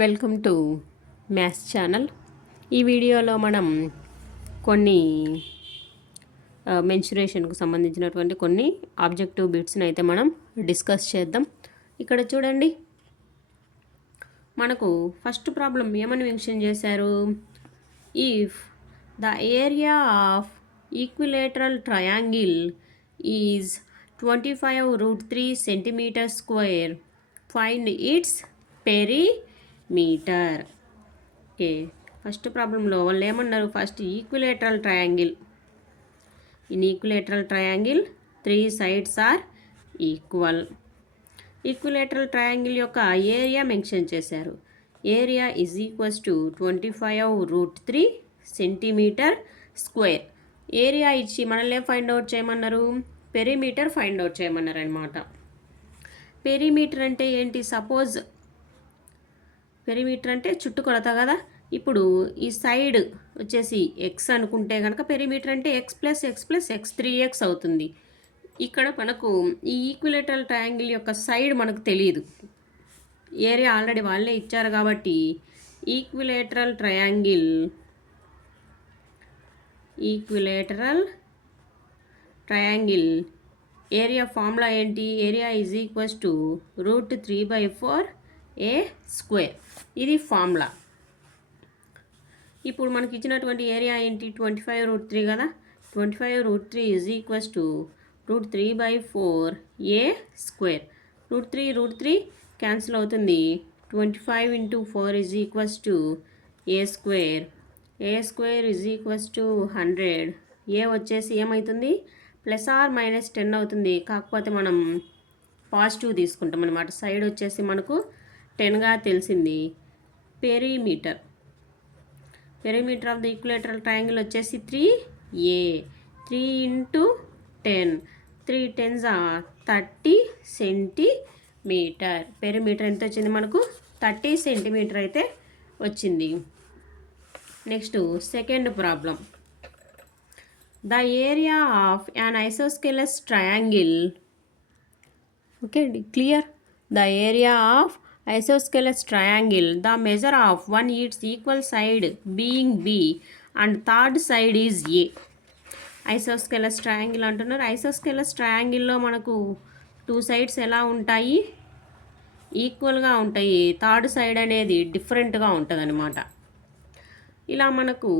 Welcome to maths channel. ఈ వీడియోలో మనం కొన్ని మెన్సురేషన్కు సంబంధించినటువంటి కొన్ని ఆబ్జెక్టివ్ బిట్స్ని అయితే మనం డిస్కస్ చేద్దాం. ఇక్కడ చూడండి, మనకు ఫస్ట్ ప్రాబ్లం ఏమని మెన్షన్ చేశారు? If the area of equilateral triangle is 25√3 centimetre square, find its perimeter. Okay, first ప్రాబ్లంలో వాళ్ళు ఏమన్నారు? First equilateral triangle. In equilateral triangle 3 sides are equal. Equilateral triangle యొక్క ఏరియా మెన్షన్ చేశారు. Area is equals to 25√3 centimetre square. Area ఇచ్చి మనల్ని find out చేయమన్నారు? Perimeter find out చేయమన్నారు అనమాట. పెరిమీటర్ అంటే ఏంటి? సపోజ్ పెరిమీటర్ అంటే చుట్టుకొలత కదా. ఇప్పుడు ఈ సైడ్ వచ్చేసి ఎక్స్ అనుకుంటే కనుక పెరిమీటర్ అంటే ఎక్స్ ప్లస్ ఎక్స్ 3x అవుతుంది. ఇక్కడ మనకు ఈ ఈక్విలేటరల్ ట్రయాంగిల్ యొక్క సైడ్ మనకు తెలియదు, ఏరియా ఆల్రెడీ వాళ్ళే ఇచ్చారు కాబట్టి ఈక్విలేటరల్ ట్రయాంగిల్ ఏరియా ఫార్ములా ఏంటి? Area is equals to √3/4a². ఇది ఫార్ములా. ఇప్పుడు మనకి ఇచ్చినటువంటి ఏరియా ఏంటి? 25√3 కదా. 25√3 is equals to √3/4a². √3 cancel అవుతుంది. 25 × 4 is equals to a². a² is equals to 100. ఏ వచ్చేసి ఏమవుతుంది? +or-10 అవుతుంది. కాకపోతే మనం పాజిటివ్ తీసుకుంటాం అనమాట. సైడ్ వచ్చేసి మనకు 10గా తెలిసింది. Perimeter of the equilateral triangle వచ్చేసి 3a. 3 × 10, 3 10s 30 centimetre. పెరిమీటర్ ఎంత వచ్చింది మనకు? 30 సెంటీమీటర్ అయితే వచ్చింది. Next second problem. The area of an isosceles triangle. Okay, clear? The area of isosceles triangle, the measure of one its equal side being b and third side is a. Isosceles triangle అంటున్నారు. Isosceles ట్రయాంగిల్లో మనకు 2 sides ఎలా ఉంటాయి? ఈక్వల్గా ఉంటాయి. Third side అనేది డిఫరెంట్గా ఉంటుంది అనమాట. ఇలా మనకు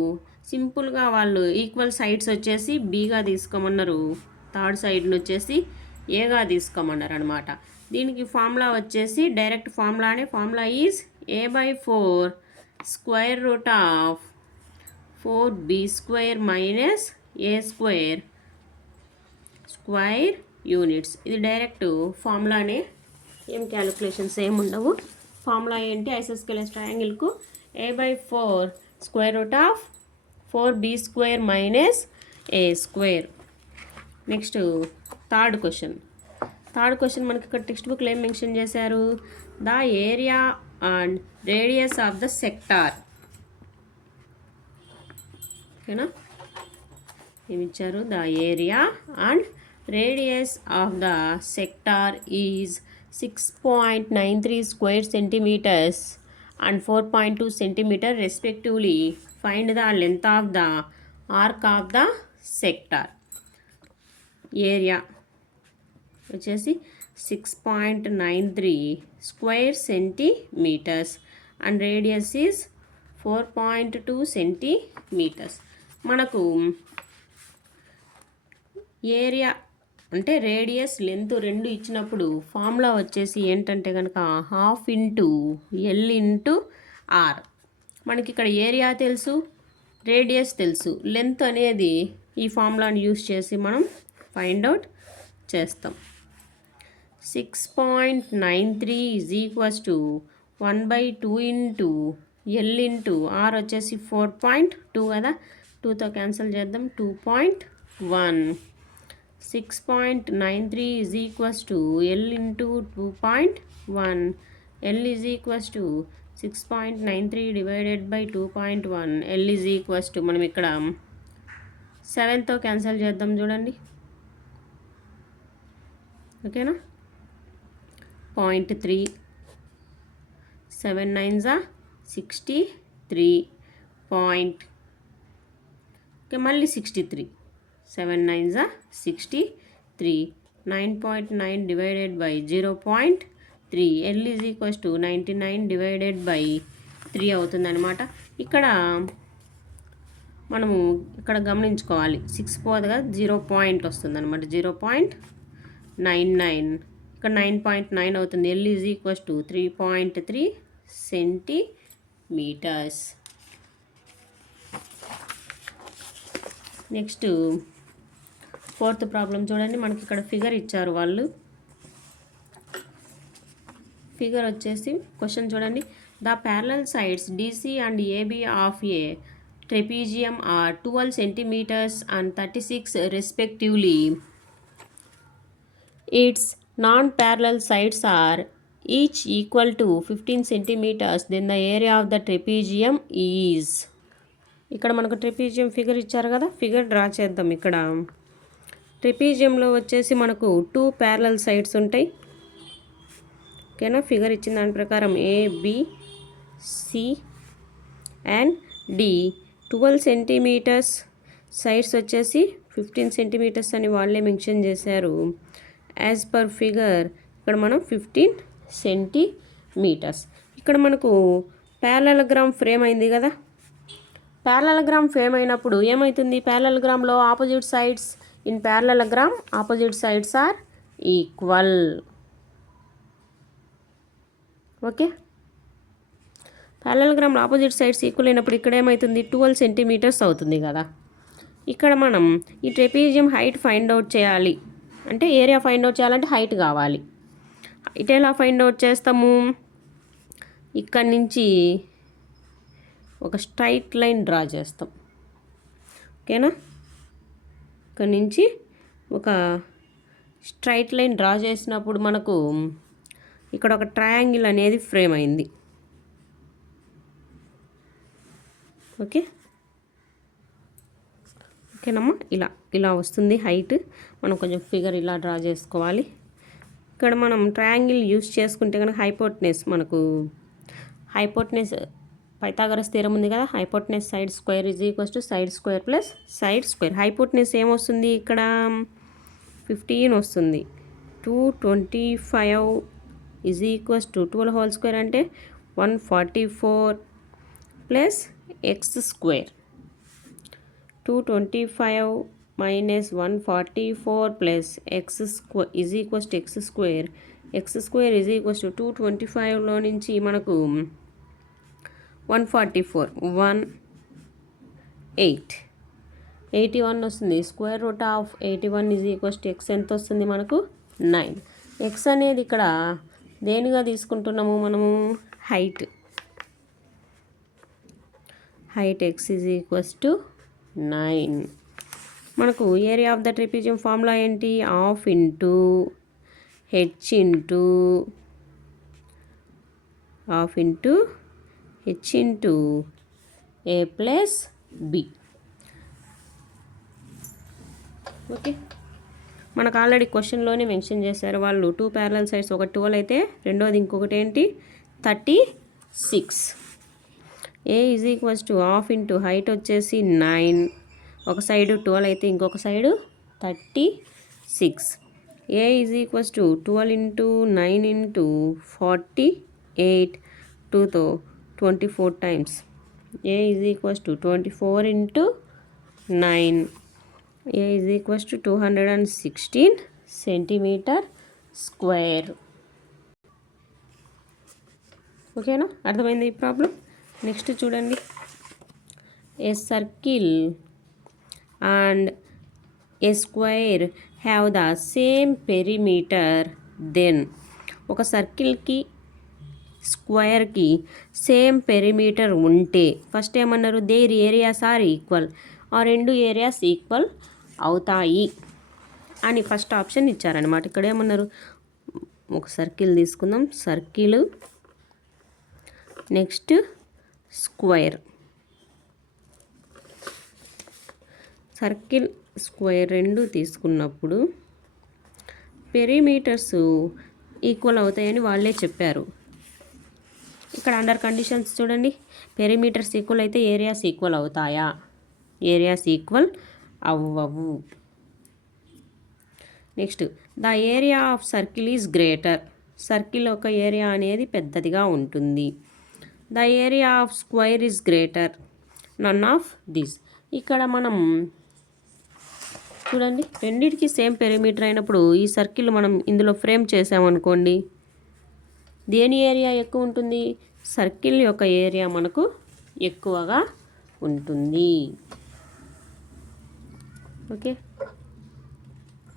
సింపుల్గా వాళ్ళు ఈక్వల్ సైడ్స్ వచ్చేసి బీగా తీసుకోమన్నారు, థర్డ్ సైడ్ని వచ్చేసి ఏగా తీసుకోమన్నారు అనమాట. దీనికి ఫార్ములా వచ్చేసి డైరెక్ట్ ఫార్ములానే. Formula is a/4 √4b² - a² square units. ఇది డైరెక్ట్ ఫార్ములానే, ఏం క్యాలిక్యులేషన్స్ ఏమి ఉండవు. ఫార్ములా ఏంటి? ఐసోస్కెలస్ ట్రయాంగిల్కు a/4 √4b² - a². Next third question మనకి ఇక్కడ టెక్స్ట్ బుక్లో ఏం మెన్షన్ చేశారు? The area and radius of the sector. ఓకేనా? ఏమి ఇచ్చారు? The area and radius of the sector is 6.93 square centimetres and 4.2 centimeter respectively. Find the length of the arc of the sector. Area వచ్చేసి 6.93 square centimeters and radius is 4.2 centimeters. మనకు area అంటే radius length రెండు ఇచ్చినప్పుడు formula వచ్చేసి ఏంటంటే కనుక ½ × L × R. మనకి ఇక్కడ ఏరియా తెలుసు, రేడియస్ తెలుసు, లెంత్ అనేది ఈ ఫార్ములాని యూస్ చేసి మనం ఫైండ్ అవుట్ చేస్తాం. 6.93 is equals to 1/2 × L × R వచ్చేసి 4.2 కదా. 2తో క్యాన్సిల్ చేద్దాం. 2.1. 6.93 is equals to L × 2.1. L is equals to 6.93 divided by 2.1. L is equals to మనం ఇక్కడ 7తో క్యాన్సిల్ చేద్దాం. చూడండి, ఓకేనా? 0.3 7 9s are 63 పాయింట్ ఓకే మళ్ళీ 63 7 9s are 63 9.9 divided by 0.3 L is equals to 99 divided by 3 అవుతుంది అనమాట. ఇక్కడ మనము ఇక్కడ గమనించుకోవాలి 6 పోదుగా 0 పాయింట్ వస్తుంది అనమాట 0.99 ఇక్కడ 9.9 అవుతుంది. L is equals to 3.3 centimetres. Next 4th problem చూడండి. మనకి ఇక్కడ ఫిగర్ ఇచ్చారు వాళ్ళు. ఫిగర్ వచ్చేసి క్వశ్చన్ చూడండి. The parallel sides DC and AB of A trapezium are 12 centimeters and 36 respectively. Its non-parallel sides are each equal to 15 centimeters. Then the area of the trapezium is. ఇక్కడ మనకు trapezium figure ఇచ్చారు కదా, figure draw చేద్దాం. ఇక్కడ ట్రెపీజియంలో వచ్చేసి మనకు 2 parallel sides ఉంటాయి. ఓకేనా, ఫిగర్ ఇచ్చిన దాని ప్రకారం ABC and D 12 centimetres, sides వచ్చేసి 15 సెంటీమీటర్స్ అని వాళ్ళే మెన్షన్ చేశారు. యాజ్ పర్ ఫిగర్ ఇక్కడ మనం 15 సెంటీమీటర్స్. ఇక్కడ మనకు ప్యారలలోగ్రామ్ ఫ్రేమ్ అయింది కదా. ప్యారలలోగ్రామ్ ఫ్రేమ్ అయినప్పుడు ఏమవుతుంది, ప్యారలలోగ్రామ్లో opposite sides in parallelogram opposite sides are equal. Okay, ప్యారలలోగ్రామ్లో ఆపోజిట్ సైడ్స్ ఈక్వల్ అయినప్పుడు ఇక్కడ ఏమవుతుంది 12 సెంటీమీటర్స్ అవుతుంది కదా. ఇక్కడ మనం ఈ ట్రెపీజియం హైట్ ఫైండ్ అవుట్ చేయాలి అంటే, ఏరియా ఫైండ్ అవుట్ చేయాలంటే హైట్ కావాలి. హైట్ ఎలా ఫైండ్ అవుట్ చేస్తాము, ఇక్కడ నుంచి ఒక స్ట్రైట్ లైన్ డ్రా చేస్తాం. ఓకేనా, ఇక్కడ నుంచి ఒక స్ట్రైట్ లైన్ డ్రా చేసినప్పుడు మనకు ఇక్కడ ఒక ట్రయాంగిల్ అనేది ఫ్రేమ్ అయింది. ఓకే, ఓకేనమ్మా, ఇలా వస్తుంది హైట్. మనం కొంచెం ఫిగర్ ఇలా డ్రా చేసుకోవాలి. ఇక్కడ మనం ట్రయాంగిల్ యూస్ చేసుకుంటే కనుక హైపోటెనస్ పైథాగరస్ థీరం ఉంది కదా. Hypotenuse side square is equals to side square plus side square. Hypotenuse ఏమొస్తుంది ఇక్కడ 15 వస్తుంది. 225 is equals to 12 whole square అంటే 144 plus X square. 225 minus 144 plus x square is equals to x square. x square is equals to 225లో నుంచి మనకు 144 81 వస్తుంది. Square root of 81 is equals to X ఎంత వస్తుంది మనకు 9. ఎక్స్ అనేది ఇక్కడ దేనిగా తీసుకుంటున్నాము మనము, height X is equals to 9. మనకు area of the trapezium formula ఏంటి, హాఫ్ ఇంటూ హెచ్ ఇంటూ ఏ ప్లస్ బి. ఓకే, మనకు ఆల్రెడీ క్వశ్చన్లోనే మెన్షన్ చేశారు వాళ్ళు. 2 ప్యారలల్ సైడ్స్, ఒక 12 అయితే రెండోది ఇంకొకటి ఏంటి 36. A is equals to half into height వచ్చేసి 9, ఒక సైడు 12 అయితే ఇంకొక side 36. A is equals to 12 into 9 into 48, 2తో 24 times. A is equals to 24 into 9. A is equals to 216 centimetre square. ఓకేనా, అర్థమైంది ఈ ప్రాబ్లం. నెక్స్ట్ చూడండి, a circle and a square have the same perimeter. Then ఒక సర్కిల్కి స్క్వేర్కి same perimeter ఉంటే first ఏమన్నారు, దేర్ ఏరియాస్ ఆర్ ఈక్వల్, ఆ రెండు ఏరియాస్ ఈక్వల్ అవుతాయి అని ఫస్ట్ ఆప్షన్ ఇచ్చారనమాట. ఇక్కడ ఏమన్నారు, ఒక సర్కిల్ తీసుకుందాం, circle next square. Circle square రెండు తీసుకున్నప్పుడు పెరిమీటర్స్ ఈక్వల్ అవుతాయని వాళ్ళే చెప్పారు. ఇక్కడ అండర్ కండిషన్స్ చూడండి, పెరిమీటర్స్ ఈక్వల్ అయితే ఏరియాస్ ఈక్వల్ అవుతాయా? ఏరియాస్ ఈక్వల్ అవ్వవు. Next, the area of circle is greater. Circle యొక్క ఏరియా అనేది పెద్దదిగా ఉంటుంది. The area of square is greater. None of this. ఇక్కడ మనం చూడండి, రెండింటికి సేమ్ పెరిమీటర్ అయినప్పుడు ఈ సర్కిల్ మనం ఇందులో ఫ్రేమ్ చేసామనుకోండి, దేని ఏరియా ఎక్కువ ఉంటుంది? సర్కిల్ యొక్క ఏరియా మనకు ఎక్కువగా ఉంటుంది. ఓకే.